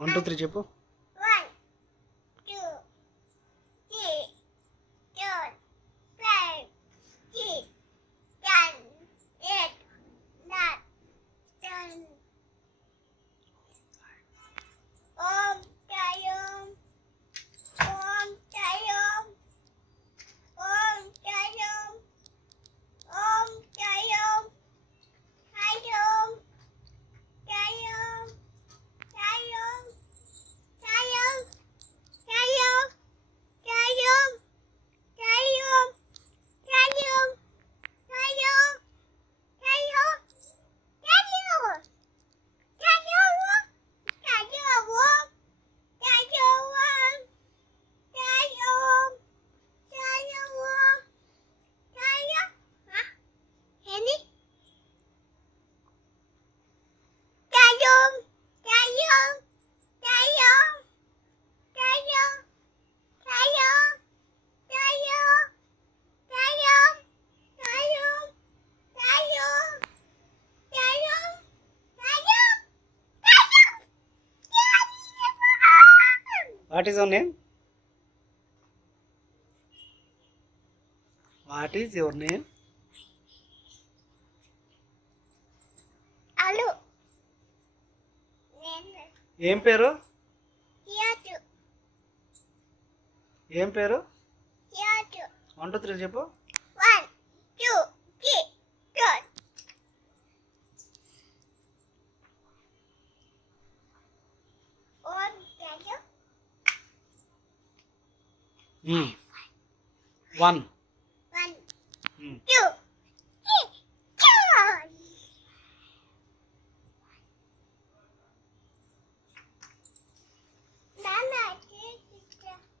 1 2 3 చెప్పు. 1 2 3 4 5 6 7 8 9 10. Om Tayom, Om Tayom, Om Tayom, Om Tayom, Tayom, Tayom, Tayom, Tayom, Tayom, Tayom, Tayom, Tayom, Tayom, Tayom, Tayom, Tayom, Tayom, Tayom, Tayom, Tayom, Tayom. Hah? Ini? Tayom, Tayom, Tayom, Tayom, Tayom, Tayom, Tayom, Tayom, Tayom, Tayom, Tayom, Tayom. What is your name? What is your name? Alu. Nene. ఏం పేరు? Tiatu. ఏం పేరు? Tiatu. 1 2 3 చెప్పు. 1 2 3 4. Om Tayom. 1